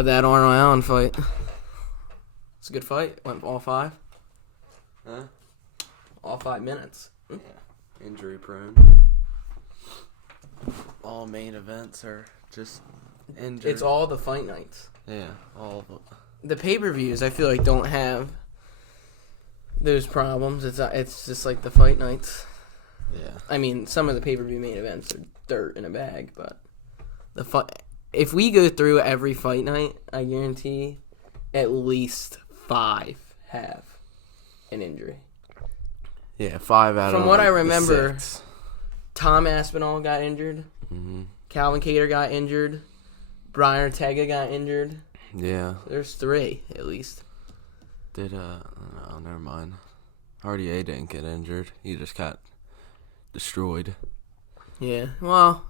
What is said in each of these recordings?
about that Arnold Allen fight? It's a good fight. Went all 5. Huh? All 5 minutes. Yeah. Injury prone. All main events are just injured. It's all the fight nights. Yeah, all of them. The pay-per-views, I feel like, don't have those problems. It's just like the fight nights. Yeah. I mean, some of the pay-per-view main events are dirt in a bag, but if we go through every fight night, I guarantee at least 5 have an injury. Yeah, 5 out of From what I remember, 6. Tom Aspinall got injured. Mm-hmm. Calvin Kattar got injured. Brian Ortega got injured. Yeah. There's 3, at least. No, never mind. RDA didn't get injured. He just got destroyed. Yeah, well,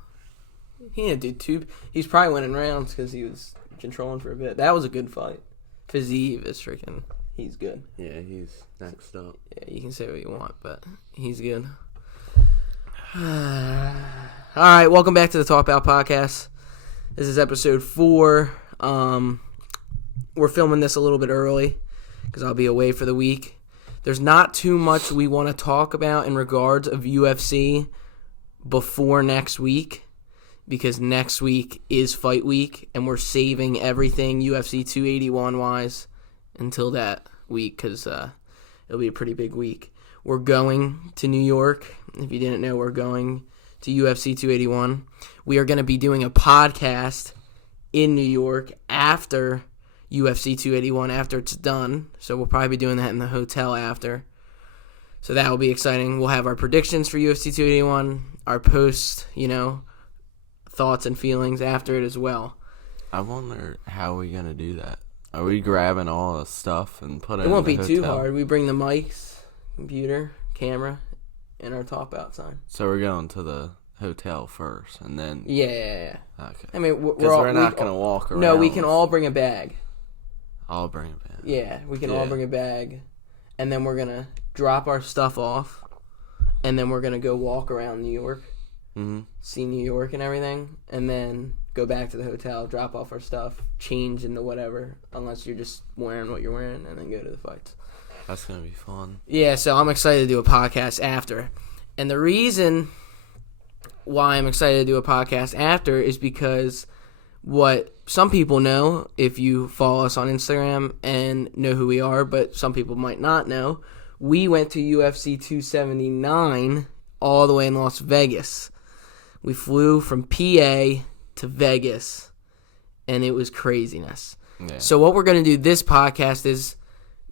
he didn't do too. He's probably winning rounds because he was controlling for a bit. That was a good fight. Fiziev is freaking. He's good. Yeah, he's next up. Yeah, you can say what you want, but he's good. All right, welcome back to the Talk Bout podcast. This is episode 4. We're filming this a little bit early because I'll be away for the week. There's not too much we want to talk about in regards of UFC before next week because next week is fight week and we're saving everything UFC 281 wise until that week because it'll be a pretty big week. We're going to New York. If you didn't know, we're going to UFC 281. We are going to be doing a podcast in New York after UFC 281, after it's done. So we'll probably be doing that in the hotel after. So that will be exciting. We'll have our predictions for UFC 281, our post, thoughts and feelings after it as well. I wonder how we're going to do that. Are we grabbing all the stuff and put it in the hotel? It won't be too hotel? hard. We bring the mics, computer, camera, and our Talk Bout sign. So we're going to the hotel first, and then... Yeah. Okay. I mean, we're not going to walk around. No, we can all bring a bag. I'll bring a bag. Yeah, we can all bring a bag, and then we're going to drop our stuff off, and then we're going to go walk around New York, see New York and everything, and then go back to the hotel, drop off our stuff, change into whatever, unless you're just wearing what you're wearing, and then go to the fights. That's going to be fun. Yeah, so I'm excited to do a podcast after. And the reason why I'm excited to do a podcast after is because what some people know, if you follow us on Instagram and know who we are, but some people might not know, we went to UFC 279 all the way in Las Vegas. We flew from PA to Vegas, and it was craziness. Yeah. So what we're going to do this podcast is,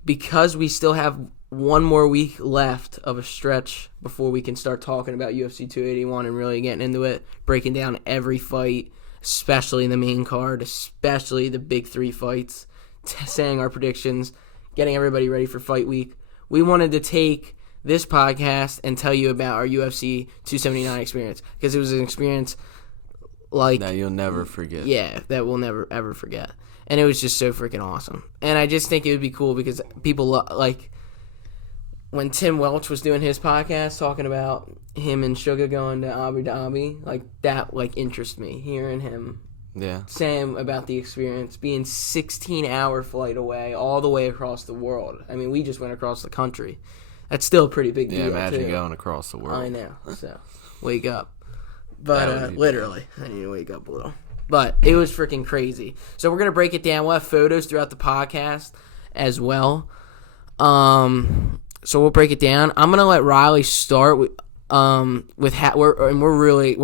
because we still have one more week left of a stretch before we can start talking about UFC 281 and really getting into it, breaking down every fight, especially the main card, especially the big 3 fights, saying our predictions, getting everybody ready for fight week. We wanted to take this podcast and tell you about our UFC 279 experience, because it was an experience like... that you'll never forget. Yeah, that we'll never, ever forget. And it was just so freaking awesome. And I just think it would be cool because people, like, when Tim Welch was doing his podcast talking about him and Sugar going to Abu Dhabi, like, that, like, interests me, hearing him saying about the experience, being 16-hour flight away, all the way across the world. I mean, we just went across the country. That's still a pretty big deal, Yeah, imagine too. Going across the world. I know, so, wake up. But, literally, I need to wake up a little. But it was freaking crazy. So we're going to break it down. We'll have photos throughout the podcast as well. So we'll break it down. I'm going to let Riley start with we're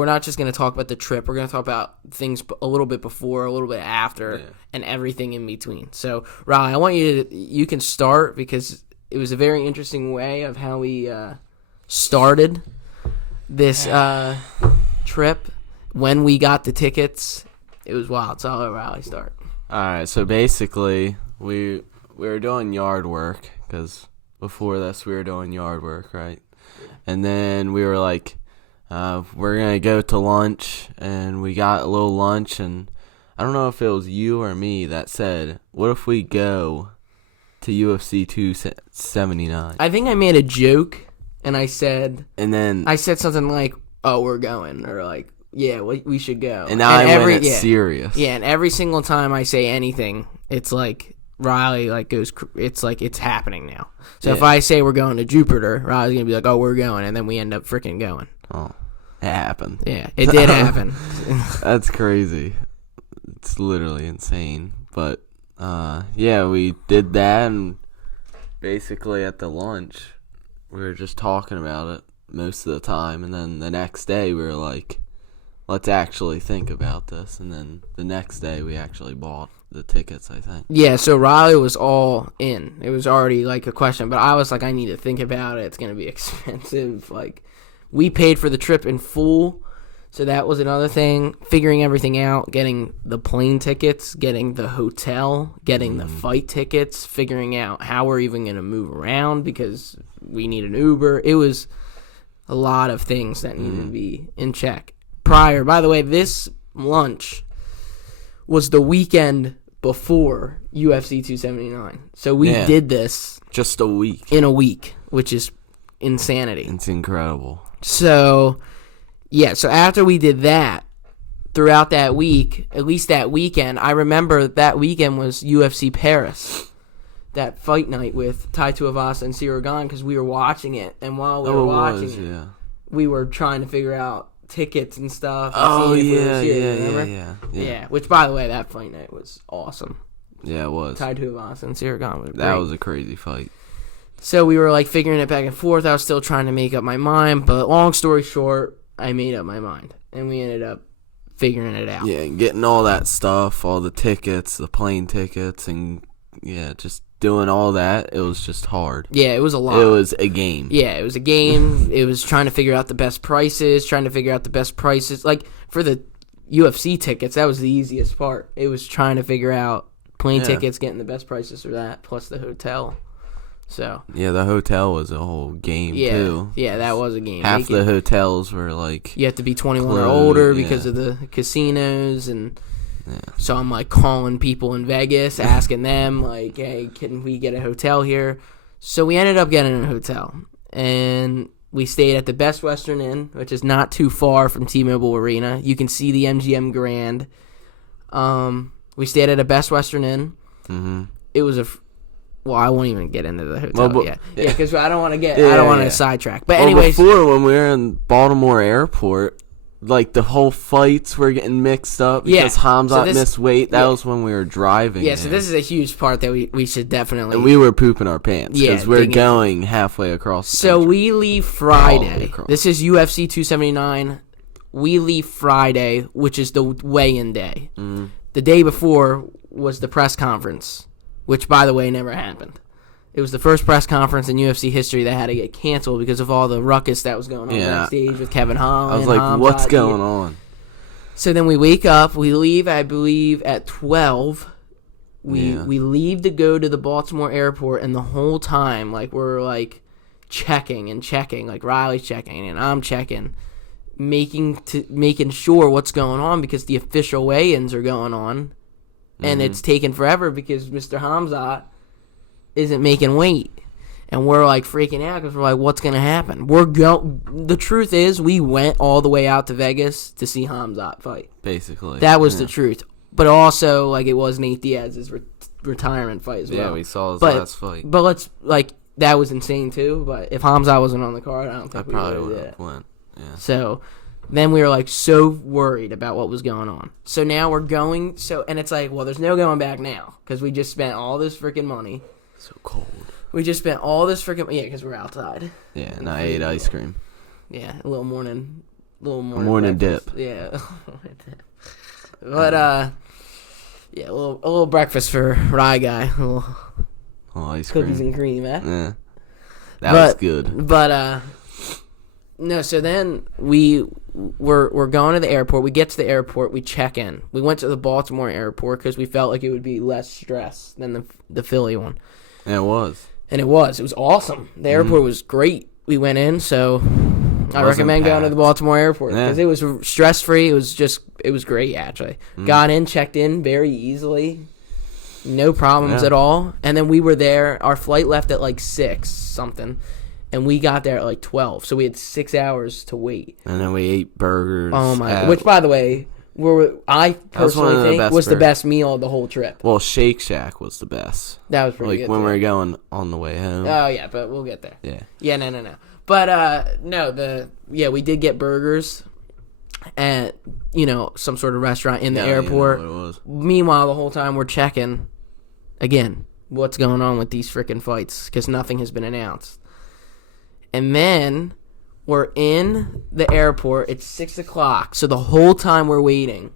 not just going to talk about the trip. We're going to talk about things a little bit before, a little bit after, and everything in between. So Riley, I want you can start because it was a very interesting way of how we started this trip. When we got the tickets, it was wild. So I'll let Riley start. All right. So basically, we were doing yard work because before this we were doing yard work, right? And then we were like, we're gonna go to lunch, and we got a little lunch, and I don't know if it was you or me that said, "What if we go to UFC 279?" I think I made a joke, and I said something like, "Oh, we're going," or like, yeah, we should go. And I went serious. Yeah, and every single time I say anything, it's like Riley like goes. It's like it's happening now. So if I say we're going to Jupiter, Riley's gonna be like, "Oh, we're going," and then we end up freaking going. Oh, it happened. Yeah, it did happen. That's crazy. It's literally insane. But yeah, we did that, and basically at the lunch, we were just talking about it most of the time, and then the next day we were like, let's actually think about this, and then the next day we actually bought the tickets, I think. Yeah, so Riley was all in. It was already like a question, but I was like, I need to think about it. It's going to be expensive. Like, we paid for the trip in full, so that was another thing. Figuring everything out, getting the plane tickets, getting the hotel, getting the fight tickets, figuring out how we're even going to move around because we need an Uber. It was a lot of things that needed to be in check. By the way, this lunch was the weekend before UFC 279. So we did this just a week. In a week, which is insanity. It's incredible. So, yeah, so after we did that, throughout that week, at least that weekend, I remember that weekend was UFC Paris. That fight night with Tai Tuivasa and Ciryl Gane, because we were watching it, and while we were watching it, we were trying to figure out tickets and stuff. And yeah. Which, by the way, that fight night was awesome. Yeah, it was. Tai Tuivasa and Ciryl Gane was great. That was a crazy fight. So we were like figuring it back and forth. I was still trying to make up my mind, but long story short, I made up my mind, and we ended up figuring it out. Yeah, and getting all that stuff, all the tickets, the plane tickets, and just doing all that, it was just hard. Yeah, it was a lot. It was a game. Yeah, it was a game. It was trying to figure out the best prices, Like, for the UFC tickets, that was the easiest part. It was trying to figure out plane tickets, getting the best prices for that, plus the hotel. So yeah, the hotel was a whole game, too. Yeah, that was a game. Half the hotels were, like, you have to be 21 or older because of the casinos, and... Yeah. So I'm like calling people in Vegas, asking them like, "Hey, can we get a hotel here?" So we ended up getting a hotel, and we stayed at the Best Western Inn, which is not too far from T-Mobile Arena. You can see the MGM Grand. We stayed at a Best Western Inn. Mm-hmm. It was well, I won't even get into the hotel yet. Yeah, because I don't want to get. I don't want to sidetrack. But anyways, before when we were in Baltimore Airport. Like, the whole fights were getting mixed up because Hamzat missed weight. That was when we were driving. Yeah, so this is a huge part that we should definitely... And we were pooping our pants because we're going halfway across the country. So we leave Friday. This is UFC 279. We leave Friday, which is the weigh-in day. Mm-hmm. The day before was the press conference, which, by the way, never happened. It was the first press conference in UFC history that had to get canceled because of all the ruckus that was going on backstage with Kevin Holland. I was like, what's going on? So then we wake up. We leave, I believe, at 12. We leave to go to the Baltimore airport, and the whole time, like, we're, like, checking. Like, Riley's checking, and I'm checking, making sure what's going on because the official weigh-ins are going on, and it's taking forever because Mr. Hamzat isn't making weight, and we're like freaking out because we're like, what's gonna happen? The truth is, we went all the way out to Vegas to see Hamzat fight. Basically, that was the truth. But also, like, it was Nate Diaz's retirement fight as well. Yeah, we saw his last fight. But let's that was insane too. But if Hamzat wasn't on the card, I don't think we probably would have went. Yeah. So then we were like so worried about what was going on. So now we're going. And it's like, well, there's no going back now because we just spent all this freaking money. So cold. We just spent all this freaking because we're outside. Yeah, and I ate ice cream. Yeah, a little morning dip. Yeah, but a little breakfast for Rye Guy. A little ice cream, cookies and cream, eh? Yeah, that was good. But no. So then we're going to the airport. We get to the airport. We check in. We went to the Baltimore airport because we felt like it would be less stress than the Philly one. And it was. It was awesome. The airport was great. We went in, so I recommend going to the Baltimore airport because it was stress-free. It was great, actually. Got in, checked in very easily. No problems at all. And then we were there. Our flight left at like 6 something. and we got there at like 12, so we had 6 hours to wait. And then we ate burgers. Oh my! Which, by the way, I personally think was the best meal of the whole trip. Well, Shake Shack was the best. That was pretty good. When we were going on the way home. Oh yeah, but we'll get there. Yeah. Yeah, no. But we did get burgers at some sort of restaurant in the airport. You know what it was. Meanwhile, the whole time we're checking again what's going on with these freaking fights because nothing has been announced. And then we're in the airport. It's 6 o'clock. So the whole time we're waiting,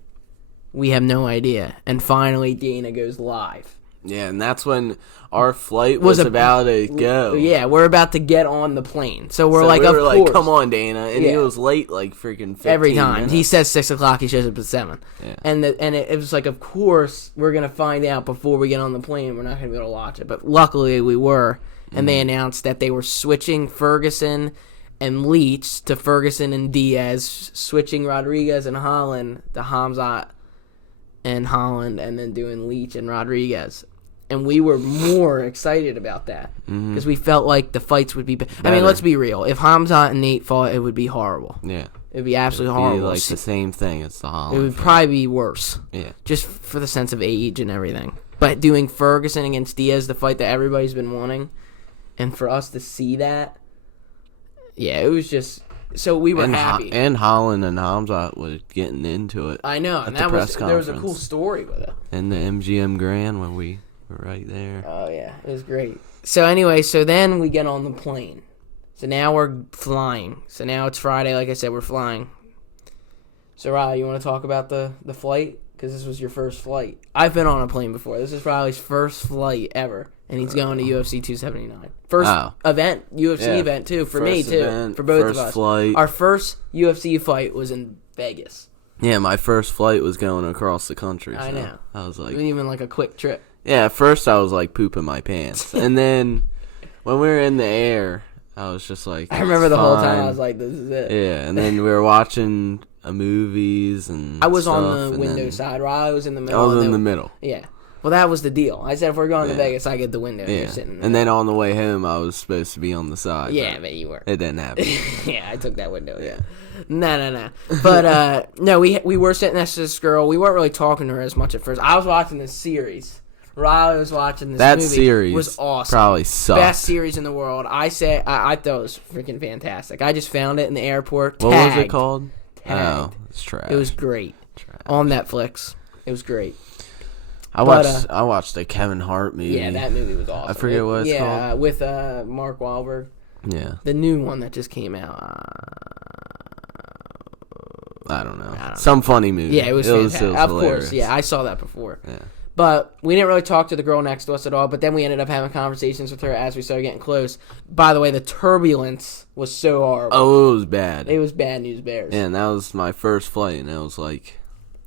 we have no idea. And finally, Dana goes live. Yeah, and that's when our flight was about to go. Yeah, we're about to get on the plane. So we're like, of course. Like, come on, Dana. And he was late like freaking 15 every time. minutes. He says 6 o'clock. He shows up at 7. Yeah. And it was like, of course, we're going to find out before we get on the plane. We're not going to be able to watch it. But luckily, we were. And they announced that they were switching Ferguson and Leach to Ferguson and Diaz, switching Rodriguez and Holland to Hamzat and Holland, and then doing Leach and Rodriguez. And we were more excited about that because we felt like the fights would be better. I mean, let's be real. If Hamzat and Nate fought, it would be horrible. Yeah. It would be absolutely It'd be horrible. like the same thing as the Holland. It would probably be worse. Yeah. Just for the sense of age and everything. But doing Ferguson against Diaz, the fight that everybody's been wanting, and for us to see that, yeah, it was just... So we were happy. And Holland and Hamzat was getting into it. I know. And there was a cool story with it. And the MGM Grand when we were right there. Oh, yeah. It was great. So anyway, then we get on the plane. So now we're flying. So now it's Friday. Like I said, we're flying. So, Riley, you want to talk about the flight? Because this was your first flight. I've been on a plane before. This is Riley's first flight ever. And he's going to UFC 279. First event, UFC event, too. For me, too. Event, for both of us. Flight. Our first UFC fight was in Vegas. Yeah, my first flight was going across the country. I know. I was like... Even like a quick trip. Yeah, at first I was like pooping my pants. And then when we were in the air, I was just like... I remember the whole time I was like, this is it. Yeah, and then we were watching movies and I was stuff, on the window side. Riley was in the middle. I was in the middle. Yeah. Well, that was the deal. I said, if we're going to Vegas, I get the window. And you're sitting there. And then on the way home, I was supposed to be on the side. Yeah, but you were. It didn't happen. Yeah, I took that window. Yeah. No. But, no, we were sitting next to this girl. We weren't really talking to her as much at first. I was watching this series. Riley was watching this movie. That series was awesome. Probably sucked. Best series in the world. I thought it was freaking fantastic. I just found it in the airport. What was it called? Tagged. Oh, it's trash. It was great. Trash. On Netflix. It was great. I watched the Kevin Hart movie. Yeah, that movie was awesome. I forget what it's called. Yeah, with Mark Wahlberg. Yeah. The new one that just came out. I don't know. Some funny movie. Yeah, it was fantastic. Of hilarious. course, yeah, I saw that before. Yeah. But we didn't really talk to the girl next to us at all, but then we ended up having conversations with her as we started getting close. By the way, the turbulence was so horrible. Oh, it was bad. It was bad news bears. Yeah, and that was my first flight, and I was like,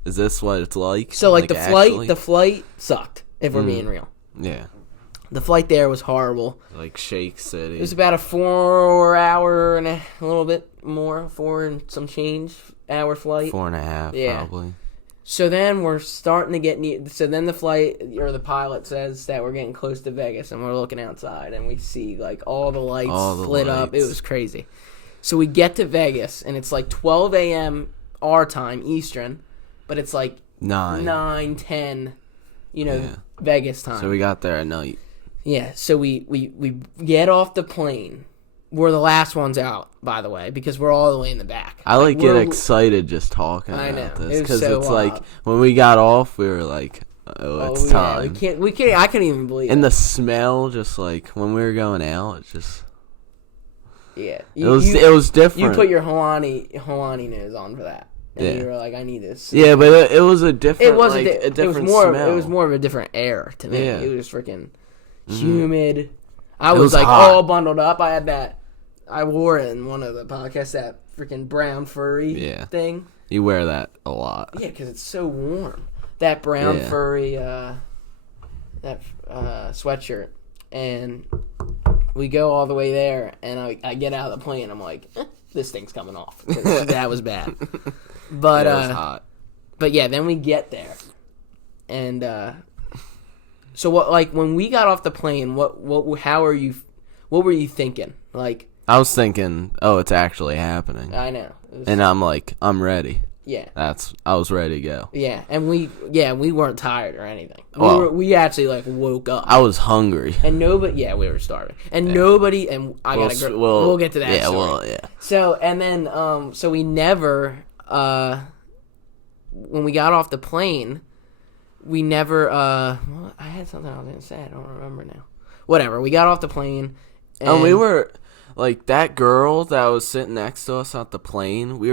is this what it's like? So, like the flight sucked, if we're being real. Yeah. The flight there was horrible. Like Shake City. It was about a 4 hour and a little bit more, 4 and some change hour flight. 4.5, probably. So then we're starting to get near. So then the flight, or the pilot says that we're getting close to Vegas, and we're looking outside, and we see like all the lights lit up. It was crazy. So we get to Vegas, and it's like 12 a.m. our time, Eastern, but it's like 9, 10, Vegas time. So we got there at night. Yeah, so we get off the plane. We're the last ones out, by the way, because we're all the way in the back. I get excited just talking about this because it's like when we got off, we were like, "Oh, it's time." We can't. I can't even believe it. And the smell, just like when we were going out, it just it was different. You put your Hawani nose on for that, and you were like, "I need this." Yeah, but it was a different. It was more. It was more of a different air to me. Yeah. It was freaking humid. I was like hot. All bundled up. I had that. I wore it in one of the podcasts, that freaking brown furry thing. You wear that a lot. Yeah, because it's so warm. That brown furry sweatshirt. And we go all the way there, and I get out of the plane. I'm like, this thing's coming off. That was bad. But it was hot. But yeah, then we get there. And so what? Like when we got off the plane, how are you? what were you thinking? Like, I was thinking, oh, it's actually happening. I know. And I'm like, I'm ready. Yeah. I was ready to go. Yeah, and we weren't tired or anything. We actually like woke up. I was hungry. And nobody, we were starving. And nobody, and we'll get to that. Yeah, story. So, and then, so we never, when we got off the plane, we never, well, I had something I was going to say. I don't remember now. Whatever. We got off the plane. And we were, like, that girl that was sitting next to us on the plane, we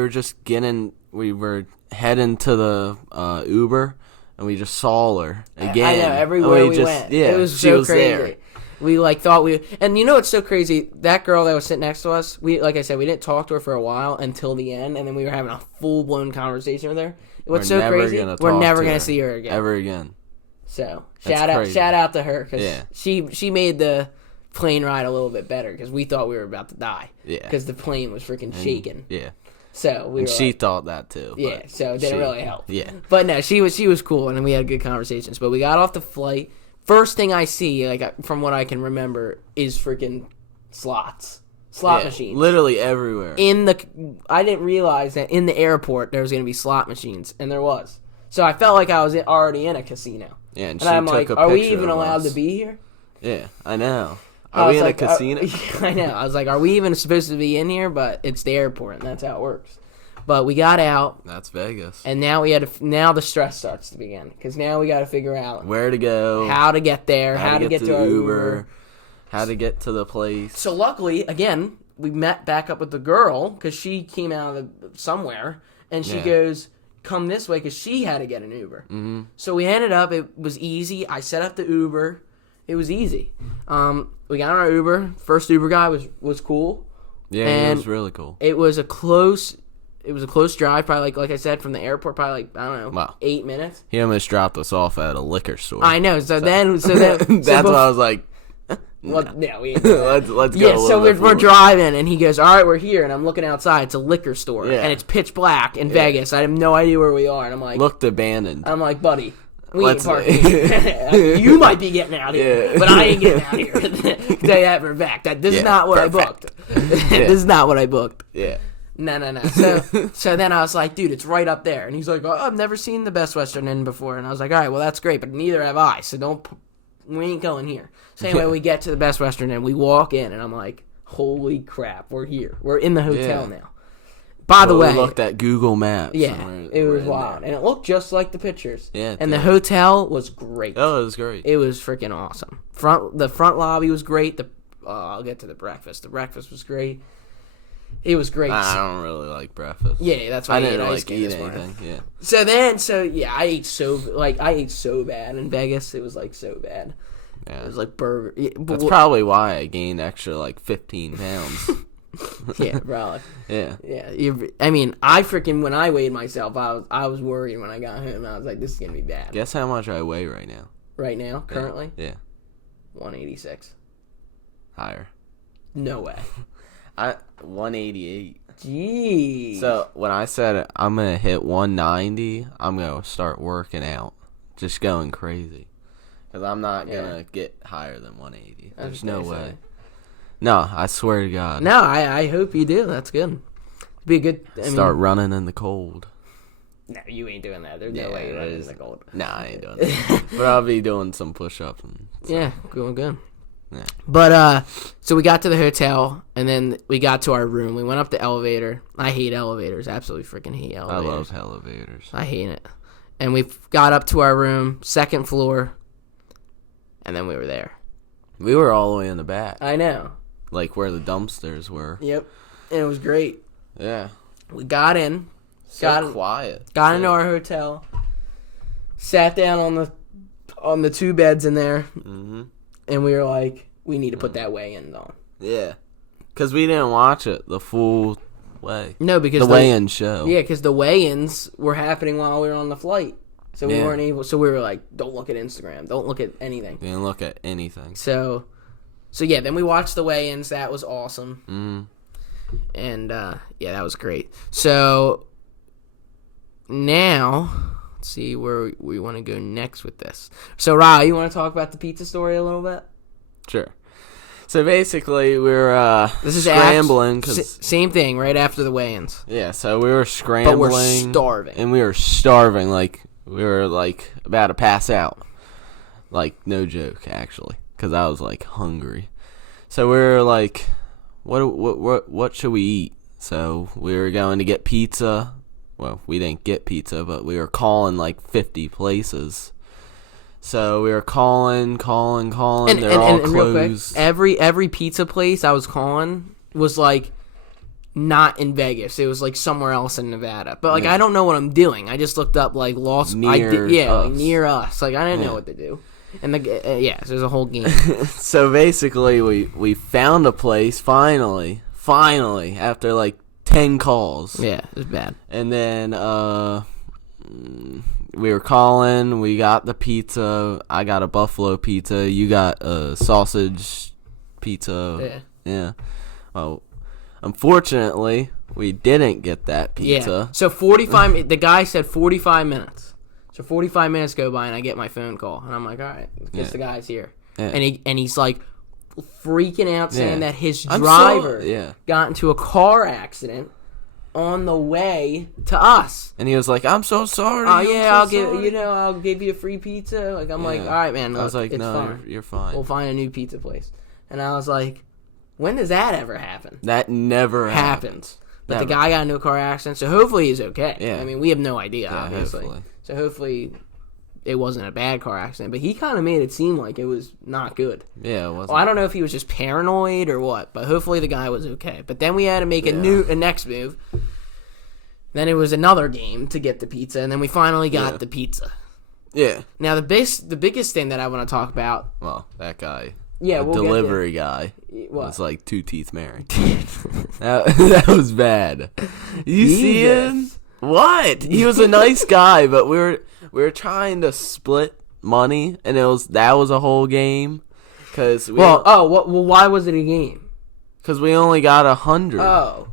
were heading to the Uber, and we just saw her again. I know, everywhere we went. Yeah, it was she so was crazy. there. We, like, thought we... And you know what's so crazy? That girl that was sitting next to us, like I said, we didn't talk to her for a while until the end, and then we were having a full-blown conversation with her. What's so crazy? We're never going to see her again. Ever again. So, shout out to her, because she made the plane ride a little bit better, because we thought we were about to die. Yeah. Because the plane was freaking shaking. Yeah. So she thought that too. Yeah, so it didn't really help. Yeah. But no, she was cool, and we had good conversations. But we got off the flight. First thing I see, like from what I can remember, is freaking slot machines. Literally everywhere. I didn't realize that in the airport there was going to be slot machines, and there was. So I felt like I was already in a casino. Yeah, and I'm like, are we even allowed to be here? Yeah, I know. Are we in a casino? I know. I was like, are we even supposed to be in here? But it's the airport, and that's how it works. But we got out. That's Vegas. And now now the stress starts to begin, because now we got to figure out where to go, how to get there, how to get to our Uber, how to get to the place. So luckily, again, we met back up with the girl, because she came out of somewhere, and she goes, come this way, because she had to get an Uber. Mm-hmm. So we ended up, it was easy. I set up the Uber. It was easy. We got on our Uber. First Uber guy was cool. Yeah, it was really cool. It was a close drive, probably like I said, from the airport, probably like, I don't know, 8 minutes. He almost dropped us off at a liquor store. I know. So then that's why I was like, well, yeah, we let's go. Yeah, so we're driving, and he goes, all right, we're here, and I'm looking outside. It's a liquor store, and it's pitch black in Vegas. I have no idea where we are, and I'm like, looked abandoned. I'm like, buddy, we ain't parking. You might be getting out here, but I ain't getting out here. Tell you that for a fact. This is not what I booked. This is not what I booked. Yeah. No. So then I was like, dude, it's right up there. And he's like, oh, I've never seen the Best Western Inn before. And I was like, all right, well, that's great, but neither have I. So we ain't going here. So anyway, we get to the Best Western Inn. We walk in, and I'm like, holy crap, we're here. We're in the hotel now. By the way, we looked at Google Maps. Yeah, it was wild. And it looked just like the pictures. Yeah. And the hotel was great. Oh, it was great. It was freaking awesome. The front lobby was great. I'll get to the breakfast. The breakfast was great. It was great. I don't really like breakfast. Yeah, that's why I didn't like eat anything. Yeah. I ate so bad in Vegas. It was like so bad. Yeah. It was like burger. That's probably why I gained extra like 15 pounds. Yeah, probably. Yeah. Yeah. When I weighed myself, I was worried when I got home. I was like, this is gonna be bad. Guess how much I weigh right now? Right now, currently? Yeah. 186. Higher. No way. 188. Jeez. So when I said I'm gonna hit 190, I'm gonna start working out, just going crazy, because I'm not gonna get higher than 180. There's no way. No, I swear to God. No, I hope you do. That's good. Be a good. Start running in the cold. No, you ain't doing that. There's no way you're running in the cold. Nah, I ain't doing that. But I'll be doing some push-ups. Yeah, going good. Yeah. But so we got to the hotel, and then we got to our room. We went up the elevator. I hate elevators. Absolutely freaking hate elevators. I love elevators. I hate it. And we got up to our room, second floor, and then we were there. We were all the way in the back. I know. Like where the dumpsters were. Yep. And it was great. Yeah. We got in. Quiet. Got into our hotel. Sat down on the two beds in there. Mm-hmm. And we were like, we need to put that weigh-in on. Yeah. Because we didn't watch it the full way. No, because the weigh-in show. Yeah, because the weigh-ins were happening while we were on the flight. So we weren't able. So we were like, don't look at Instagram. Don't look at anything. Didn't look at anything. So yeah, then we watched the weigh-ins. That was awesome. Mm. And, that was great. So now, let's see where we want to go next with this. So, Ra, you want to talk about the pizza story a little bit? Sure. So basically, we were scrambling. Same thing, right after the weigh-ins. Yeah, so we were scrambling. But we're starving. And we were starving. Like, we were, like, about to pass out. Like, no joke, actually. Because I was, like, hungry. So we were like, what should we eat? So we were going to get pizza. Well, we didn't get pizza, but we were calling, like, 50 places. So we were calling. They're all closed. Real quick, every pizza place I was calling was like not in Vegas. It was like somewhere else in Nevada. But like I don't know what I'm doing. I just looked up like lost near us. Like near us. Like I didn't know what to do. And so there's a whole game. So basically, we found a place finally after like 10 calls. Yeah, it was bad. And then we were calling. We got the pizza. I got a buffalo pizza. You got a sausage pizza. Yeah. Well, unfortunately, we didn't get that pizza. Yeah. So 45. The guy said 45 minutes. So 45 minutes go by, and I get my phone call, and I'm like, all right, guess the guy's here. Yeah. And he's like freaking out, saying that his driver got into a car accident on the way to us. And he was like, I'm so sorry. I'll give you a free pizza. Like I'm like, all right, man. Look, I was like, no, fine. You're fine. We'll find a new pizza place. And I was like, when does that ever happen? That never happens. But never. The guy got into a car accident, so hopefully he's okay. Yeah. I mean, we have no idea, obviously. Hopefully. So hopefully it wasn't a bad car accident. But he kind of made it seem like it was not good. Yeah, it wasn't. Well, I don't know if he was just paranoid or what, but hopefully the guy was okay. But then we had to make a next move. Then it was another game to get the pizza, and then we finally got the pizza. Yeah. Now the biggest thing that I want to talk about. Well, that guy. Yeah, the delivery guy was like 2 teeth married. that was bad. You see him? What? He was a nice guy, but we were trying to split money, and that was a whole game. Why was it a game? Because we only got 100. Oh,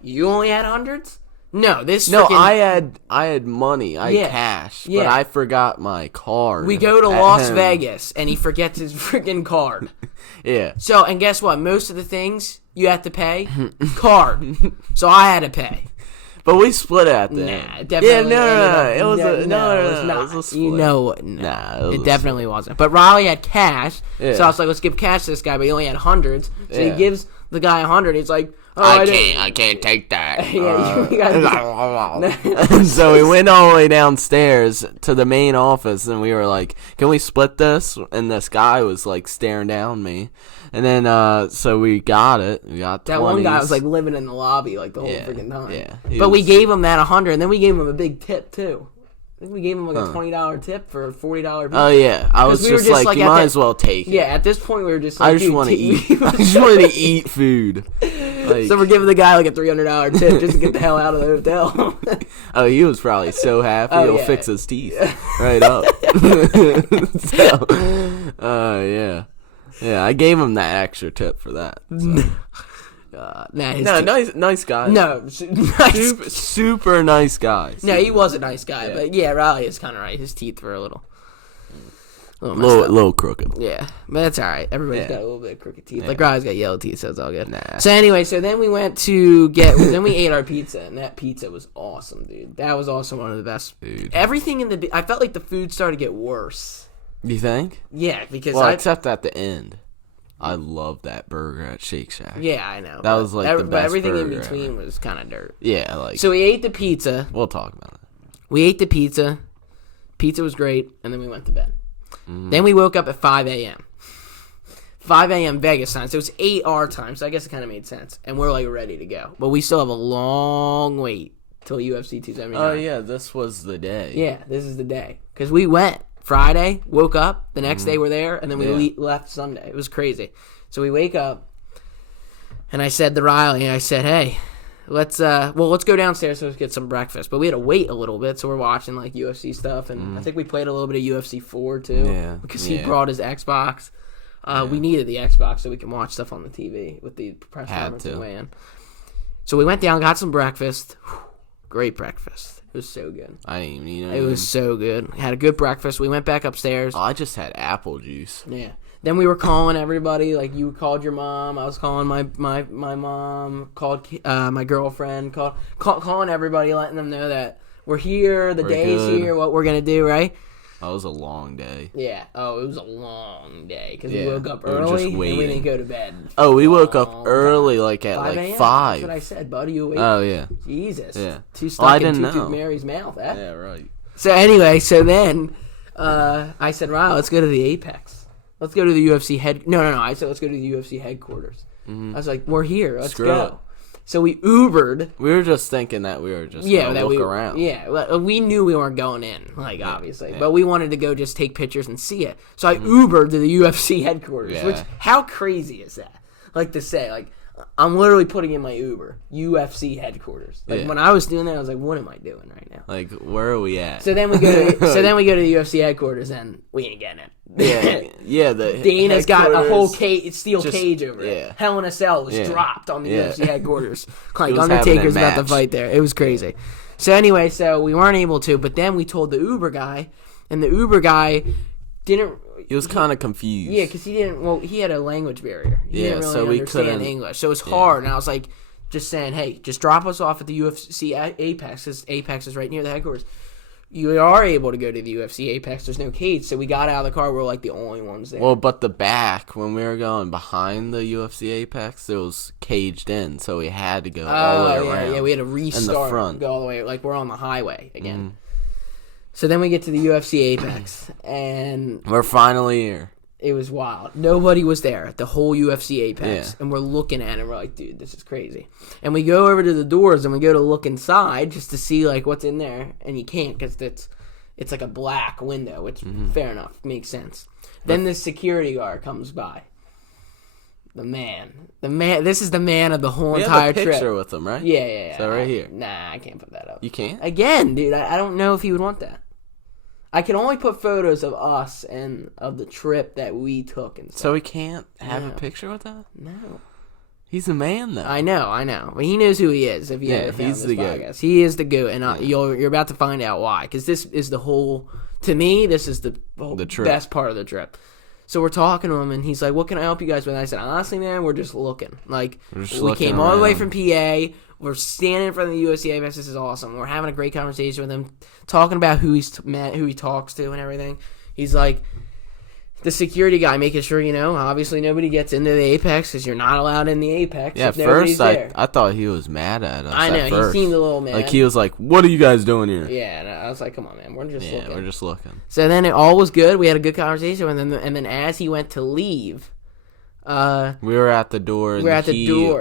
you only had hundreds? No, I had money. I had cash, but I forgot my card. We go to Las Vegas, and he forgets his freaking card. Yeah. So, and guess what? Most of the things you have to pay, card. So I had to pay. But we split it at the end. Nah, definitely. Yeah, no. It was a split. It definitely wasn't. But Riley had cash, so I was like, let's give cash to this guy, but he only had hundreds. So he gives the guy 100. He's like, I can't take that. So we went all the way downstairs to the main office, and we were like, can we split this? And this guy was like staring down me. And then, so we got it. We got 20s. That one guy was like living in the lobby like the whole freaking time. Yeah. But we gave him that 100, and then we gave him a big tip too. I think we gave him like a $20 tip for a $40 pizza. Oh yeah, I was just like you might as well take it. Yeah, at this point we were just like, I just want to eat. I just wanted to eat food. So we're giving the guy like a $300 tip just to get the hell out of the hotel. Oh, he was probably so happy he'll fix his teeth right up. Yeah, I gave him that extra tip for that. So. Nice guy. No, super nice guy. No, he was a nice guy, but Riley is kind of right. His teeth were a little crooked. Yeah, but that's all right. Everybody's got a little bit of crooked teeth. Like Riley's got yellow teeth, so it's all good. Nah. So anyway, then we went to then we ate our pizza, and that pizza was awesome, dude. That was also one of the best. Dude. Everything I felt like the food started to get worse. You think? Yeah, because except at the end. I love that burger at Shake Shack. Yeah, I know. That was like the best. But everything burger in between ever. was kind of dirt. Yeah, like. So we ate the pizza. We'll talk about it. We ate the pizza. Pizza was great, and then we went to bed. Then we woke up at 5 a.m. 5 a.m. Vegas time, so it's 8 our time. So I guess it kind of made sense, and we're like ready to go. But we still have a long wait till UFC 279. Oh yeah, this was the day. Yeah, this is the day because we went Friday, woke up the next day we're there, and then we left Sunday. It was crazy. So we wake up, and I said to Riley, hey, let's go downstairs so let's get some breakfast. But we had to wait a little bit, so we're watching like UFC stuff, and I think we played a little bit of UFC 4 too, because he brought his Xbox. We needed the Xbox so we can watch stuff on the TV with the press conference and weigh-in. So we went down, got some breakfast. Great breakfast. It was so good. I didn't even eat it. It was so good. Had a good breakfast. We went back upstairs. I just had apple juice. Yeah. Then we were calling everybody. Like, you called your mom. I was calling my mom. Called my girlfriend. Calling everybody, letting them know that we're here. The day's here. What we're gonna do, right? That was a long day. Yeah. Oh, it was a long day because we woke up early and we didn't go to bed. Oh, we woke up early, like at 5 like 5. That's what I said, buddy. You awake? Oh yeah. Jesus. Yeah. Too stuck I in didn't Tutu know. Mary's mouth. Eh? Yeah, right. So anyway, then I said, "Wow, let's go to the Apex. Let's go to the UFC No. I said, let's go to the UFC headquarters. Mm-hmm. I was like, we're here. Let's Screw go. it. So we Ubered. We were just thinking that we were just gonna look around. Yeah, we knew we weren't going in, like, obviously. Yeah. But we wanted to go just take pictures and see it. So I Ubered to the UFC headquarters, which, how crazy is that? Like, to say, like, I'm literally putting in my Uber, UFC headquarters. Like, when I was doing that, I was like, what am I doing right now? Like, where are we at? So then we go to, the UFC headquarters, and we ain't getting it. Yeah. The Dana's got a whole steel cage over it. Yeah. Hell in a Cell was dropped on the UFC headquarters. Like, was Undertaker's having a about to match. fight there. It was crazy. So anyway, we weren't able to, but then we told the Uber guy, and the Uber guy didn't... He was kind of confused. Yeah, because he had a language barrier. He didn't really so we understand couldn't... English. So it was hard, and I was like, just saying, hey, just drop us off at the UFC Apex, because Apex is right near the headquarters. You are able to go to the UFC Apex. There's no cage. So we got out of the car. We're like the only ones there. Well, but the back, when we were going behind the UFC Apex, it was caged in, so we had to go all the way around. Yeah, we had to restart. In the front. Go all the way. Like, we're on the highway again. So then we get to the UFC Apex, and... We're finally here. It was wild. Nobody was there at the whole UFC Apex. And we're looking at it and we're like, dude, this is crazy. And we go over to the doors and we go to look inside just to see, like, what's in there. And you can't because it's like a black window, which, fair enough, makes sense. Then this security guard comes by. The man. This is the man of the whole entire trip. We have a picture with him, right? Yeah. So right here. Nah, I can't put that up. You can't? Again, dude, I don't know if he would want that. I can only put photos of us and of the trip that we took and stuff. So he can't have a picture with that? No. He's a man, though. I know. But he knows who he is. If you haven't found he's this the podcast. goat. He is the goat, and you're about to find out why. Because this is the whole... To me, this is the trip. Best part of the trip. So we're talking to him, and he's like, what can I help you guys with? And I said, honestly, man, we're just looking. Like, we came all the way from PA. We're standing in front of the UFC Apex. This is awesome. We're having a great conversation with him, talking about who he's met, who he talks to, and everything. He's like, the security guy, making sure, obviously nobody gets into the Apex because you're not allowed in the Apex. Yeah, at first I thought he was mad at us. I know, he seemed a little mad. Like, he was like, what are you guys doing here? Yeah, and I was like, come on, man, we're just looking. Yeah, we're just looking. So then it all was good. We had a good conversation, and then as he went to leave... we were at the door.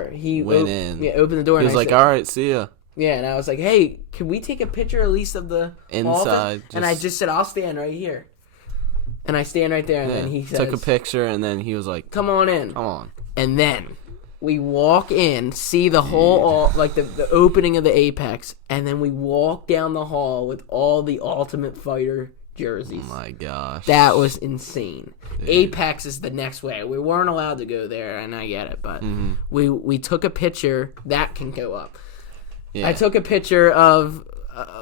He went in. Yeah, opened the door. He and was like, all right, see ya. Yeah, and I was like, hey, can we take a picture at least of the inside? And I just said, I'll stand right here. And I stand right there, and then he says... Took a picture, and then he was like... Come on in. Come on. And then we walk in, see the whole... like the opening of the Apex, and then we walk down the hall with all the Ultimate Fighter jerseys. Oh my gosh. That was insane. Dude. Apex is the next way. We weren't allowed to go there, and I get it, but we took a picture. That can go up. Yeah. I took a picture of...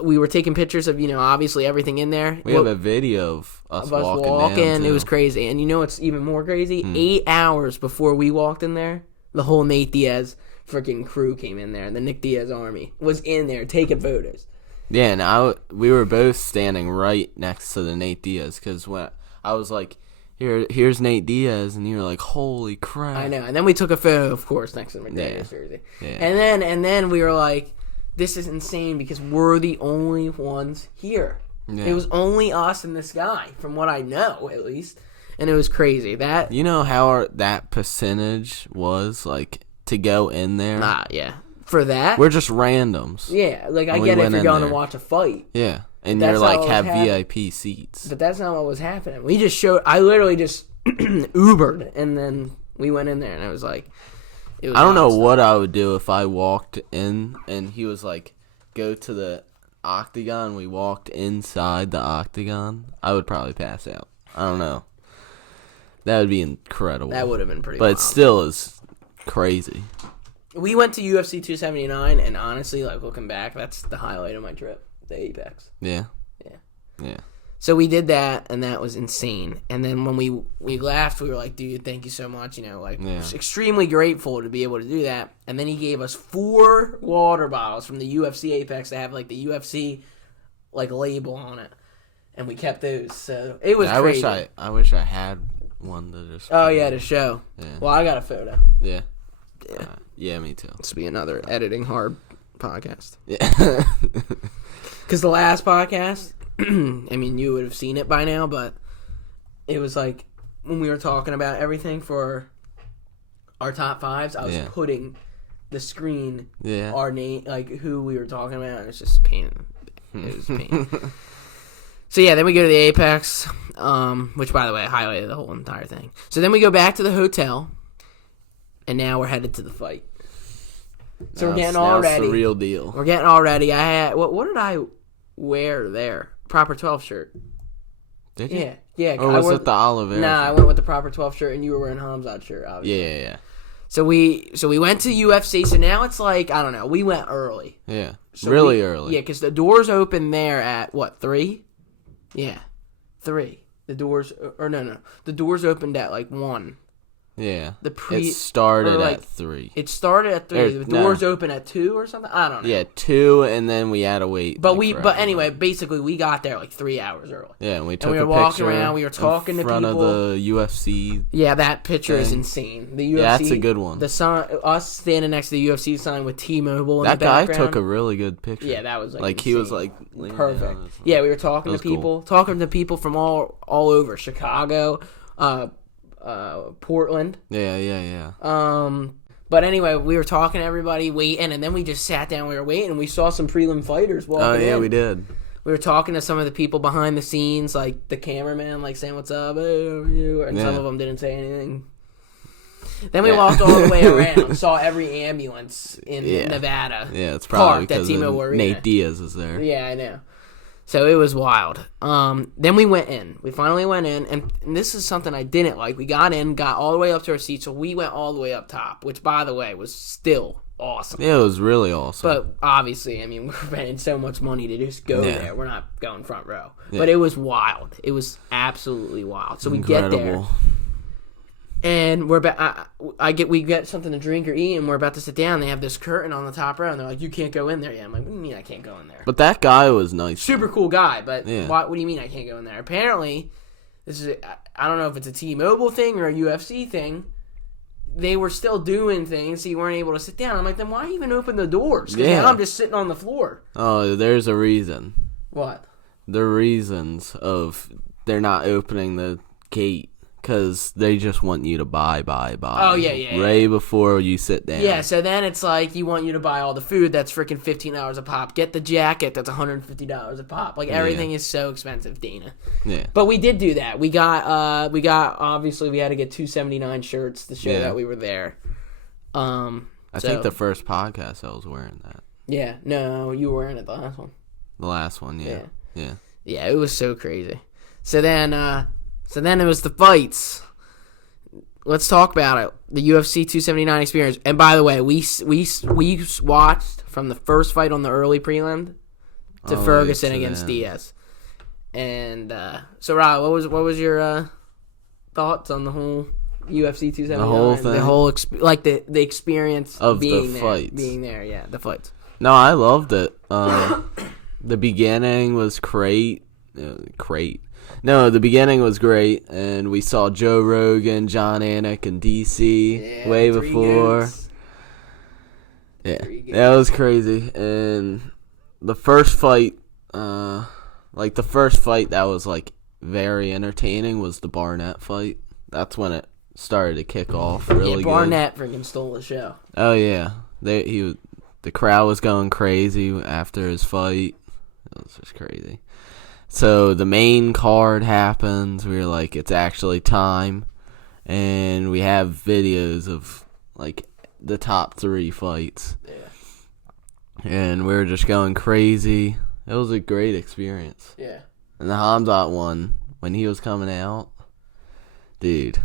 we were taking pictures of, obviously everything in there. We have a video of us walking down, It was crazy. And you know what's even more crazy? 8 hours before we walked in there, the whole Nate Diaz freaking crew came in there. The Nick Diaz army was in there taking photos. Yeah, and we were both standing right next to the Nate Diaz because when I was like, here's Nate Diaz, and you were like, holy crap. I know. And then we took a photo, of course, next to the McDaniels jersey. Yeah. And then we were like, this is insane because we're the only ones here. Yeah. It was only us and this guy, from what I know, at least. And it was crazy. That You know how that percentage was, like, to go in there? Yeah. For that? We're just randoms. Yeah, like, I get it if you're going to watch a fight. Yeah, and you're, like, have VIP seats. But that's not what was happening. I literally just Ubered, and then we went in there, and it was like... I don't know what I would do if I walked in and he was like, go to the octagon. We walked inside the octagon. I would probably pass out. I don't know. That would be incredible. That would have been pretty But wild. It still is crazy. We went to UFC 279, and honestly, like, looking back, that's the highlight of my trip, the Apex. Yeah. Yeah. Yeah. So we did that, and that was insane. And then when we left, we were like, dude, thank you so much. Extremely grateful to be able to do that. And then he gave us 4 water bottles from the UFC Apex that have, like, the UFC, like, label on it. And we kept those. So it was crazy. I wish I had one to just... Oh, yeah, to show. Yeah. Well, I got a photo. Yeah. Yeah. Yeah, me too. This will be another editing hard podcast. Yeah. Because the last podcast... I mean, you would have seen it by now, but it was like when we were talking about everything for our top 5s, I was putting the screen, our name, like who we were talking about, and it's just pain. It was pain. So yeah, then we go to the Apex, which by the way, highlighted the whole entire thing. So then we go back to the hotel, and now we're headed to the fight. So we're getting all ready. It's the real deal. We're getting all ready. I had what did I wear there? Proper 12 shirt. Did you? Yeah. Or was it the olive air? Nah, I went with the Proper 12 shirt, and you were wearing Hamzat shirt, obviously. Yeah. So we went to UFC. So now it's like, I don't know. We went early. Yeah, so really early. Yeah, because the doors open there at what 3? Yeah, 3. The doors, or no. The doors opened at like 1. Yeah. It started at 3. It started at 3. The doors open at 2 or something. I don't know. Yeah, 2, and then we had to wait. But anyway, basically we got there like 3 hours early. Yeah, and we took we were walking around. We were talking to people in front of the UFC. Yeah, that picture is insane. The UFC. Yeah, that's a good one. The sign, us standing next to the UFC sign with T-Mobile in the background. That guy took a really good picture. Yeah, that was like he was like perfect. Yeah, we were talking to people, from all over Chicago. Portland. Yeah. But anyway, we were talking to everybody, waiting, and then we just sat down. We were waiting, and we saw some prelim fighters walking in. Oh, yeah, we did. We were talking to some of the people behind the scenes, like the cameraman, like saying, what's up, hey, how are you? And some of them didn't say anything. Then we walked all the way around, saw every ambulance in Nevada. Yeah, it's probably because Nate Diaz is there. Yeah, I know. So it was wild. Then we went in. We finally went in, and this is something I didn't like. We got in, got all the way up to our seats, so we went all the way up top, which, by the way, was still awesome. Yeah, it was really awesome. But obviously, I mean, we're paying so much money to just go there. We're not going front row. Yeah. But it was wild. It was absolutely wild. So we get there. And we're we get something to drink or eat, and we're about to sit down. They have this curtain on the top row, and they're like, "You can't go in there yet." I'm like, "What do you mean I can't go in there?" But that guy was nice. Super cool guy, but what do you mean I can't go in there? Apparently, I don't know if it's a T-Mobile thing or a UFC thing. They were still doing things, so you weren't able to sit down. I'm like, then why even open the doors? Because now I'm just sitting on the floor. Oh, there's a reason. What? The reasons of they're not opening the gate. Because they just want you to buy. Oh, yeah. Right before you sit down. Yeah, so then it's like you want you to buy all the food that's freaking $15 a pop. Get the jacket that's $150 a pop. Like, everything is so expensive, Dana. Yeah. But we did do that. We got obviously, we had to get 279 shirts to show that we were there. I think the first podcast I was wearing that. Yeah, no, you were wearing it the last one. The last one, yeah. Yeah, it was so crazy. So then it was the fights. Let's talk about it. The UFC 279 experience. And by the way, we watched from the first fight on the early prelim to Ferguson against Diaz. And so Rob, what was your thoughts on the whole UFC 279? The whole thing. The whole the experience of being the there, fights. being there. Yeah, the fights. No, I loved it. The beginning was great. No, the beginning was great, and we saw Joe Rogan, John Anik, and DC way before. Goats. Yeah, that was crazy. And the first fight, that was like very entertaining was the Barnett fight. That's when it started to kick off really good. Barnett freaking stole the show. Oh yeah, the crowd was going crazy after his fight. It was just crazy. So the main card happens. We were like, it's actually time. And we have videos of, like, the top 3 fights. Yeah. And we were just going crazy. It was a great experience. Yeah. And the Hamzat one, when he was coming out, dude.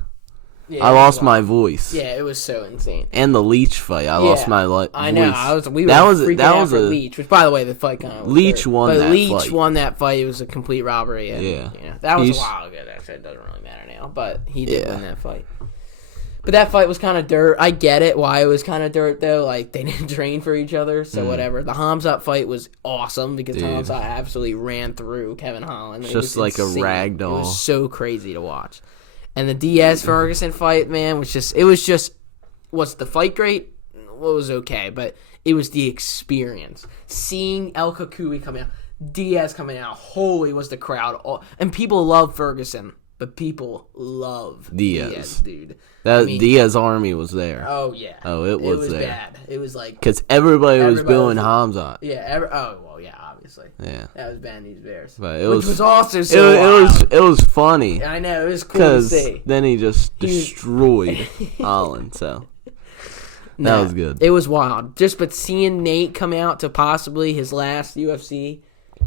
Yeah, I lost my voice. Yeah, it was so insane. And the Leech fight, I lost my voice. I know. We were freaking out for Leech, which, by the way, the fight kind of Leech won that fight. Leech won that fight. It was a complete robbery. And, yeah. That was a while ago. Actually, it doesn't really matter now. But he did win that fight. But that fight was kind of dirt. I get it why it was kind of dirt, though. Like, they didn't train for each other, so whatever. The Hamzat fight was awesome because Hamzat absolutely ran through Kevin Holland. Just like insane. A rag doll. It was so crazy to watch. And the Diaz-Ferguson fight, man, was just... Was the fight great? Well, it was okay, but it was the experience. Seeing El Kakui coming out, Diaz coming out, holy was the crowd. And people love Ferguson, but people love Diaz dude. Diaz army was there. Oh, yeah. Oh, it was there. Bad. It was like... Because everybody was booing Hamzat. Yeah, obviously. Yeah. That was Bad News Bears. But which was also so it was funny. Yeah, I know. It was cool to see. Then he just destroyed Holland, so... That was good. It was wild. But seeing Nate come out to possibly his last UFC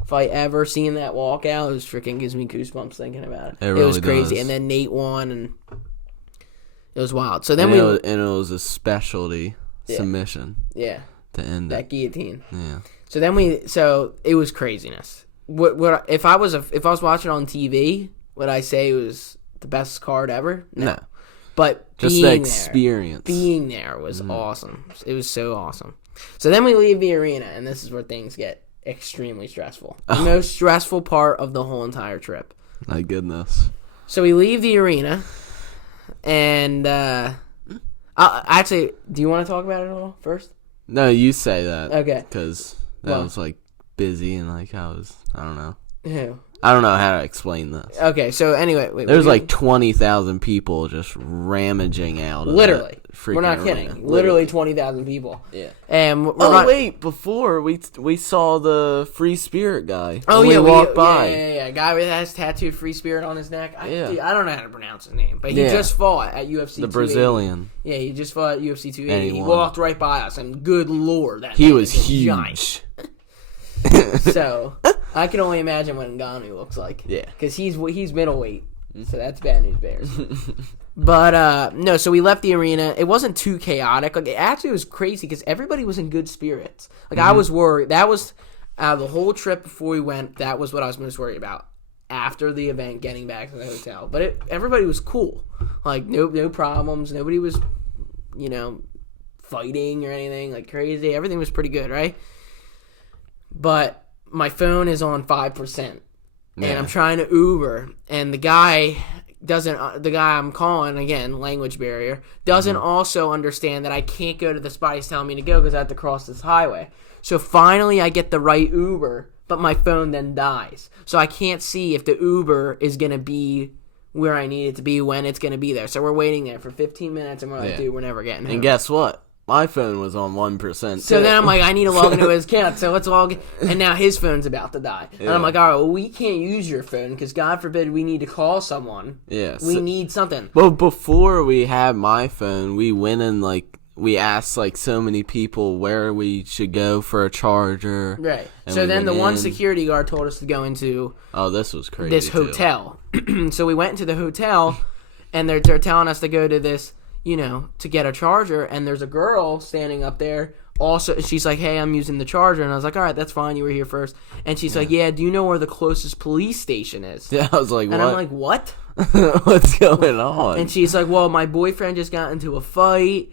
fight ever, seeing that walkout, it was freaking gives me goosebumps thinking about it. It really was crazy. does. And then Nate won, and it was wild. So then it was a specialty submission. Yeah. To end that guillotine. Yeah. So it was craziness. What if I was watching on TV, would I say it was the best card ever? No. But just the experience. Being there was awesome. It was so awesome. So then we leave the arena, and this is where things get extremely stressful. The most stressful part of the whole entire trip. My goodness. So we leave the arena, and actually, do you want to talk about it at all first? No, you say that. Okay. Because that was like busy, and like I don't know. Who? I don't know how to explain this. Okay, so anyway... There's like 20,000 people just ramaging out of literally. We're not arena. Kidding. Literally 20,000 people. Yeah. And wait, before we saw the Free Spirit guy. Oh, yeah, we walked by. Yeah. Guy that has tattooed Free Spirit on his neck. I don't know how to pronounce his name, but he Yeah. just fought at UFC 280. The Brazilian. Yeah, he just fought at UFC 280. And he he walked right by us, and good lord, he was huge. Giant. So, I can only imagine what Ngannou looks like. Yeah. Because he's middleweight, so that's Bad News Bears. But, no, so we left the arena. It wasn't too chaotic. Like, it actually was crazy because everybody was in good spirits. Like, I was worried. That was, out of the whole trip before we went, that was what I was most worried about. After the event, getting back to the hotel. But everybody was cool. Like, no problems. Nobody was, fighting or anything, like, crazy. Everything was pretty good, right? But my phone is on 5%, and I'm trying to Uber, and the guy I'm calling, again, language barrier, doesn't also understand that I can't go to the spot he's telling me to go because I have to cross this highway. So finally I get the right Uber, but my phone then dies. So I can't see if the Uber is going to be where I need it to be when it's going to be there. So we're waiting there for 15 minutes, and we're like, dude, we're never getting home. And guess what? My phone was on 1%. So then I'm like, I need to log into his account. So let's log in. And now his phone's about to die. And I'm like, all right, well, we can't use your phone because God forbid we need to call someone. Yeah. We need something. Well, before we had my phone, we went and we asked so many people where we should go for a charger. Right. So then the one security guard told us to go into this was crazy. This hotel. So we went into the hotel, and they're telling us to go to this, to get a charger, and there's a girl standing up there. Also, she's like, hey, I'm using the charger. And I was like, all right, that's fine. You were here first. And she's like, yeah, do you know where the closest police station is? Yeah, I was like, what? And I'm like, what? What's going on? And she's like, well, my boyfriend just got into a fight.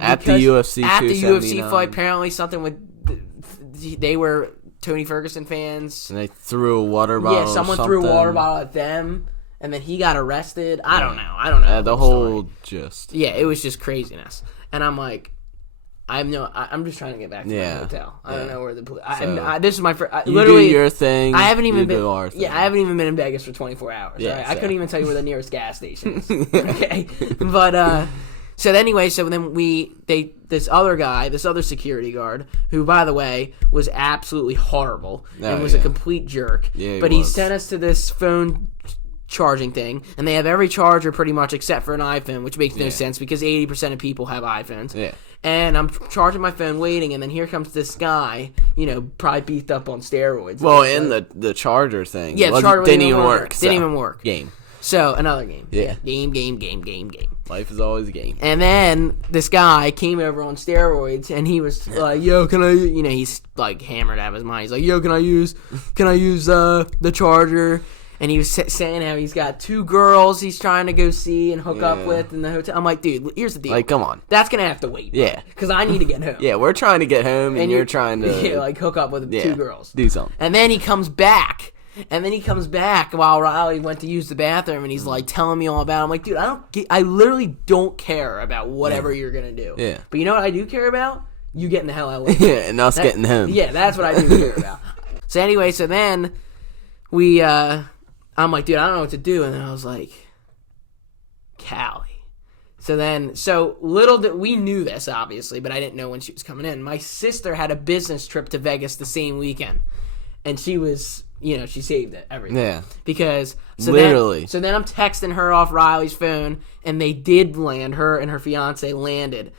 At the UFC At the UFC fight, apparently something with... They were Tony Ferguson fans. And they threw a water bottle. Yeah, someone threw a water bottle at them. And then he got arrested. I don't know. The whole gist. Yeah, it was just craziness. And I'm like, I'm just trying to get back to my hotel. I don't know where the police. This is my first. Literally, do your thing. I haven't even been. Do our thing. Yeah, I haven't even been in Vegas for 24 hours. Yeah, right? I couldn't even tell you where the nearest gas station is. Okay, but so anyway, then this other security guard, who by the way was absolutely horrible and was a complete jerk. Yeah, he sent us to this phone charging thing, and they have every charger pretty much except for an iPhone, which makes no sense because 80% of people have iPhones. Yeah. And I'm charging my phone waiting, and then here comes this guy, probably beefed up on steroids. Well, and the charger thing. Yeah, the charger didn't even work. Didn't even work. Game. So, another game. Yeah. Game. Life is always a game. And then this guy came over on steroids, and he was like, "Yo, can I?" You know, he's like hammered out of his mind. He's like, "Yo, can I use the charger?" And he was saying how he's got 2 girls he's trying to go see and hook up with in the hotel. I'm like, dude, here's the deal. Like, come on. That's gonna have to wait. Yeah. Because I need to get home. Yeah, we're trying to get home, and you're trying to like hook up with 2 girls. Do something. And then he comes back. While Riley went to use the bathroom, and he's like telling me all about it. I'm like, dude, I literally don't care about whatever you're gonna do. Yeah. But you know what I do care about? You getting the hell out of Lake. Yeah, and us getting home. Yeah, that's what I do care about. So anyway, so then I'm like, dude, I don't know what to do, and then I was like, Callie. So little did we knew this obviously, but I didn't know when she was coming in. My sister had a business trip to Vegas the same weekend, and she was. You know, she saved it, everything. Yeah. Because... Literally. So then I'm texting her off Riley's phone, and they did land. Her and her fiance landed,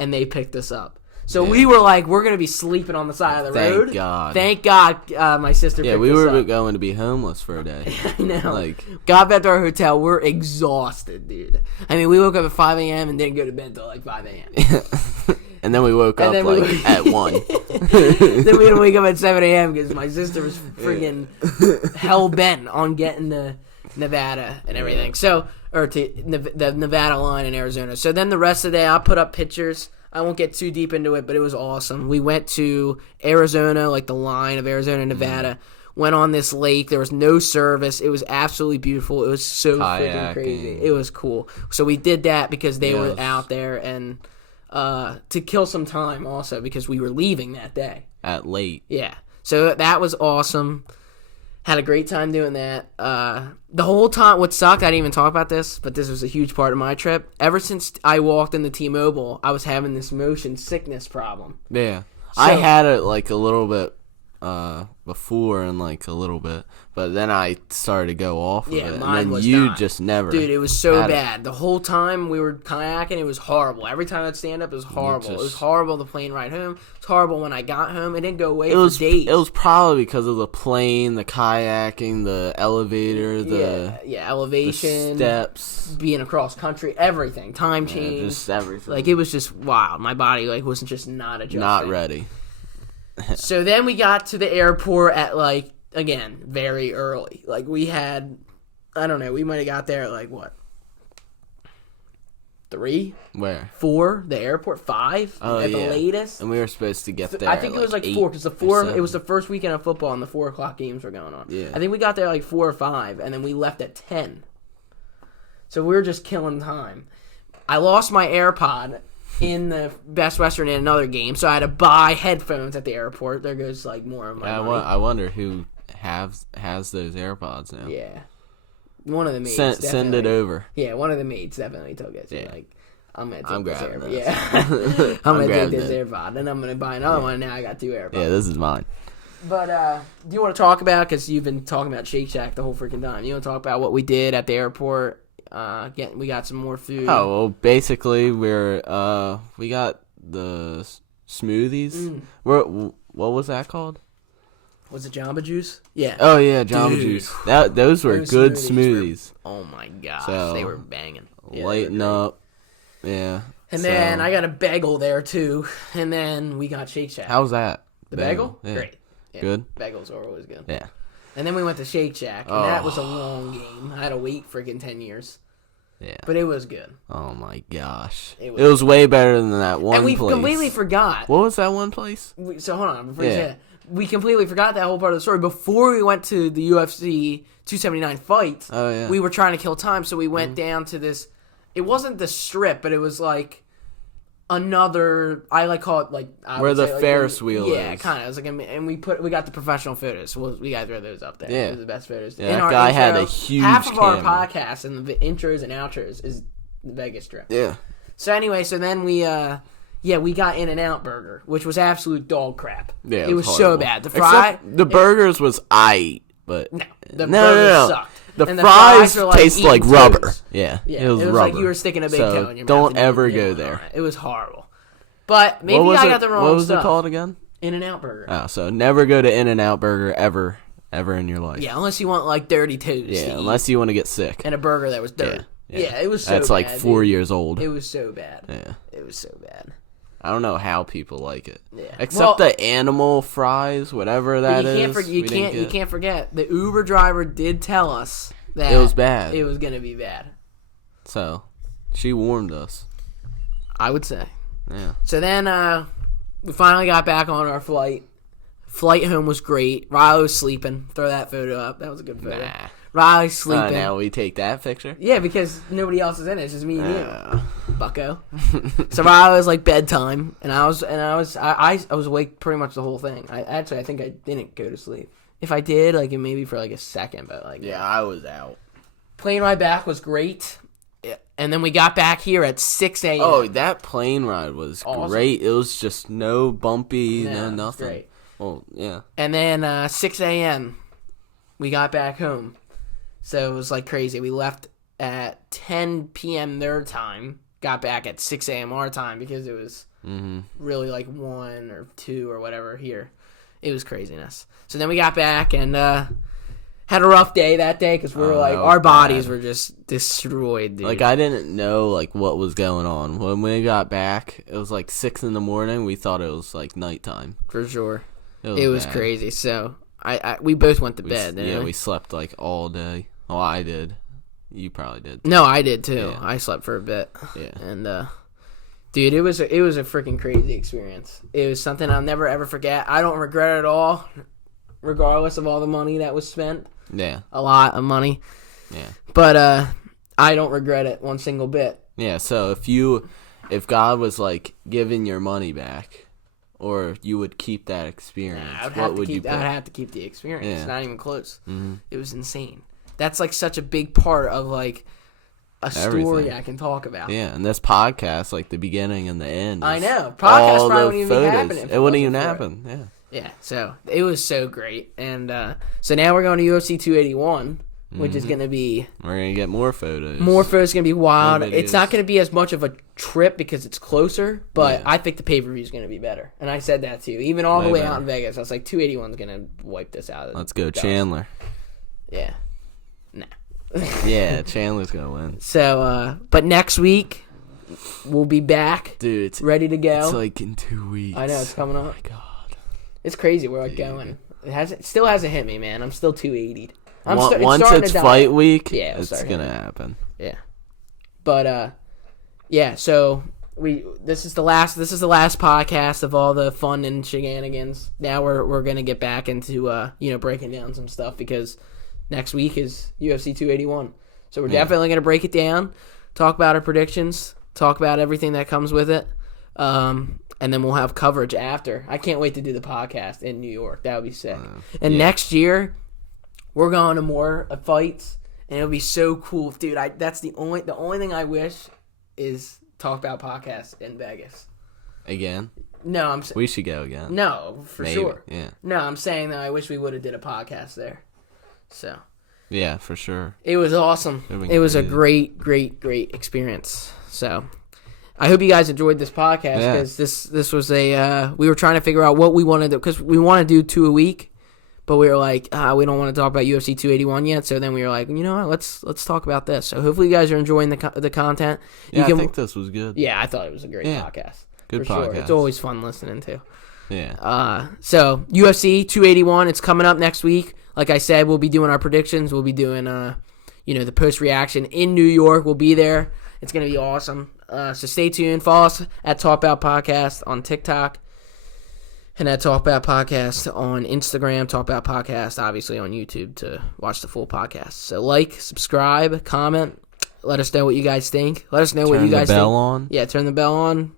and they picked us up. So we were like, we're going to be sleeping on the side of the road. Thank God. Thank God my sister picked us up. Yeah, we were going to be homeless for a day. I know. Got back to our hotel. We're exhausted, dude. I mean, we woke up at 5 a.m. and didn't go to bed until like 5 a.m. And then we woke up at 1. Then we had to wake up at 7 a.m. because my sister was freaking hell-bent on getting to Nevada and everything. So, or to the Nevada line in Arizona. So then the rest of the day, I'll put up pictures. I won't get too deep into it, but it was awesome. We went to Arizona, like the line of Arizona and Nevada. Went on this lake. There was no service. It was absolutely beautiful. It was so freaking crazy. It was cool. So we did that because they were out there and... to kill some time also because we were leaving that day. At late. Yeah. So that was awesome. Had a great time doing that. The whole time, what sucked, I didn't even talk about this, but this was a huge part of my trip. Ever since I walked into T-Mobile, I was having this motion sickness problem. Yeah. I had it like a little bit before and like a little bit, but then I started to go off of it. Mine and then was you not. just never. Dude, it was so bad. The whole time we were kayaking, it was horrible. Every time I'd stand up, it was horrible. It was horrible the plane ride home. It was horrible when I got home. It didn't go away for days. It was probably because of the plane, the kayaking, the elevator, the elevation, the steps, being across country, everything, time change, just everything. Like it was just wild. My body wasn't just not adjusting. Not ready. So then we got to the airport at again, very early. Like we had, I don't know, we might have got there at what? 3? Where? 4? The airport? 5? At the latest? And we were supposed to get there I think it was 4, because it was the first weekend of football and the 4 o'clock games were going on. Yeah. I think we got there 4 or 5, and then we left at 10. So we were just killing time. I lost my AirPod in the Best Western in another game, so I had to buy headphones at the airport. There goes more of my money. I wonder who has those AirPods now. Yeah, one of the maids send it over. Yeah, one of the maids definitely took it. So I'm gonna take this AirPod. This. Yeah, I'm gonna take this AirPod, and I'm gonna buy another one. Now I got 2 AirPods. Yeah, this is mine. But do you want to talk about, because you've been talking about Shake Shack the whole freaking time? You want to talk about what we did at the airport? We got some more food. Oh, well, basically we got the smoothies. What was that called? Was it Jamba Juice? Yeah. Oh yeah, Jamba Juice. Those were good smoothies. Oh my gosh, so, they were banging. Lighten up. Yeah. And then I got a bagel there too. And then we got Shake Shack. How's that? The bagel? Yeah. Great. Yeah, good. Bagels are always good. Yeah. And then we went to Shake Shack, and that was a long game. I had to wait freaking 10 years. Yeah. But it was good. Oh my gosh. It was was way better than that one place. And we place. completely forgot. What was that one place? So hold on, before you say that. We completely forgot that whole part of the story. Before we went to the UFC 279 fight, we were trying to kill time, so we went down to this. It wasn't the Strip, but it was another. I call it where the Ferris wheel is. Yeah, kind of. It was and we got the professional photos. So we got to throw those up there. Yeah, it was the best photos. Yeah, that guy had a huge. Half of camera. our podcast and the intros and outros is the Vegas Strip. Yeah. So anyway, then we got In-N-Out Burger, which was absolute dog crap. Yeah, it was so bad. The burgers was but the burgers sucked. The fries taste like rubber. Toes. Yeah, it was rubber. like you were sticking a big toe in your mouth. Don't ever go there. It was horrible. But maybe I got the wrong stuff. What was it called again? In-N-Out Burger. Oh, so never go to In-N-Out Burger ever ever in your life. Yeah, unless you want like dirty toast. Yeah, unless you want to get sick. And a burger that was dirt. Yeah, it was so That's bad. like 4 years old. It was so bad. Yeah. It was so bad. I don't know how people like it. Yeah. Except the animal fries, whatever that is. You can't forget the Uber driver did tell us that it was bad. It was gonna be bad. So, she warned us. I would say. Yeah. So then we finally got back on our flight. Flight home was great. Riley was sleeping. Throw that photo up. That was a good photo. Nah. Riley's sleeping. Now we take that picture? Yeah, because nobody else is in it. It's just me and you, bucko. So Riley was like bedtime, and I was awake pretty much the whole thing. I think I didn't go to sleep. If I did, like maybe for like a second, but like yeah, I was out. Plane ride back was great. And then we got back here at 6 a.m. Oh, that plane ride was awesome. Great. It was just no bumpy, no nothing. Great. Well, yeah. And then 6 a.m. we got back home. So it was like crazy. We left at 10 p.m. their time, got back at 6 a.m. our time because it was really like 1 or 2 or whatever here. It was craziness. So then we got back and had a rough day that day because we were like, our bodies were just destroyed, dude. Like, I didn't know like what was going on. When we got back, it was like 6 in the morning. We thought it was like nighttime. For sure. It was crazy. So we both went to bed. We slept like all day. Oh, I did. You probably did. No, I did too. Yeah. I slept for a bit. Yeah. And dude, it was a freaking crazy experience. It was something I'll never ever forget. I don't regret it at all, regardless of all the money that was spent. Yeah. A lot of money. Yeah. But I don't regret it one single bit. Yeah, so if God was like giving your money back, or you would keep that experience, what would you pick? I'd have to keep the experience. Yeah. Not even close. Mm-hmm. It was insane. That's like such a big part of like a story Everything. I can talk about. Yeah, and this podcast, like the beginning and the end. I know. Podcast probably wouldn't even be photos. happening. It wouldn't even happen. Yeah. Yeah, so it was so great. And so now we're going to UFC 281, which is going to be... We're going to get more photos. More photos going to be wild. It's not going to be as much of a trip because it's closer, but I think the pay-per-view is going to be better. And I said that too. Even all the way out in Vegas, I was like, 281 is going to wipe this out. Let's go, Chandler. Yeah. Nah. Yeah, Chandler's going to win. So, but next week, we'll be back. Dude, it's ready to go. It's like in 2 weeks. I know, it's coming up. Oh, my God. It's crazy. We're like going. It still hasn't hit me, man. I'm still 280'd. Once it's fight week, yeah, it's gonna happen. Yeah, but yeah. So this is the last podcast of all the fun and shenanigans. Now we're gonna get back into breaking down some stuff because next week is UFC 281. So we're definitely gonna break it down, talk about our predictions, talk about everything that comes with it. And then we'll have coverage after. I can't wait to do the podcast in New York. That would be sick. And next year, we're going to more fights, and it'll be so cool, dude. That's the only thing I wish is talk about podcasts in Vegas. Again? No, we should go again. No, for sure. Yeah. No, I'm saying that I wish we would have did a podcast there. So. Yeah, for sure. It was awesome. It was a great, great, great experience. So. I hope you guys enjoyed this podcast because this was we were trying to figure out what we wanted to, because we want to do 2 a week, but we were like, we don't want to talk about UFC 281 yet. So then we were like, you know what, let's talk about this. So hopefully you guys are enjoying the content. Yeah, I think this was good. Yeah, I thought it was a great podcast. Good for podcast. Sure. It's always fun listening to. Yeah. So UFC 281, it's coming up next week. Like I said, we'll be doing our predictions. We'll be doing the post reaction in New York. We'll be there. It's gonna be awesome. So stay tuned. Follow us at Talk Bout Podcast on TikTok and at Talk Bout Podcast on Instagram. Talk Bout Podcast, obviously, on YouTube to watch the full podcast. So like, subscribe, comment. Let us know what you guys think. Let us know what you guys think. Turn the bell on. Yeah, turn the bell on.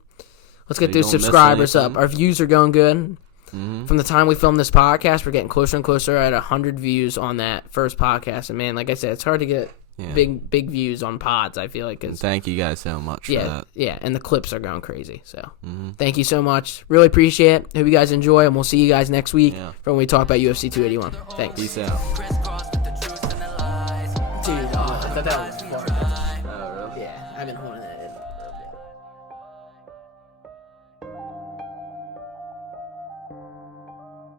Let's get those subscribers up. Our views are going good. Mm-hmm. From the time we filmed this podcast, we're getting closer and closer at 100 views on that first podcast. And, man, like I said, it's hard to get big views on pods, I feel like. Thank you guys so much for that. Yeah, and the clips are going crazy. So thank you so much. Really appreciate it. Hope you guys enjoy, and we'll see you guys next week for when we talk about UFC 281. Thanks. Peace out. Dude, I thought that was fun. Oh, really? Yeah, I've been holding that.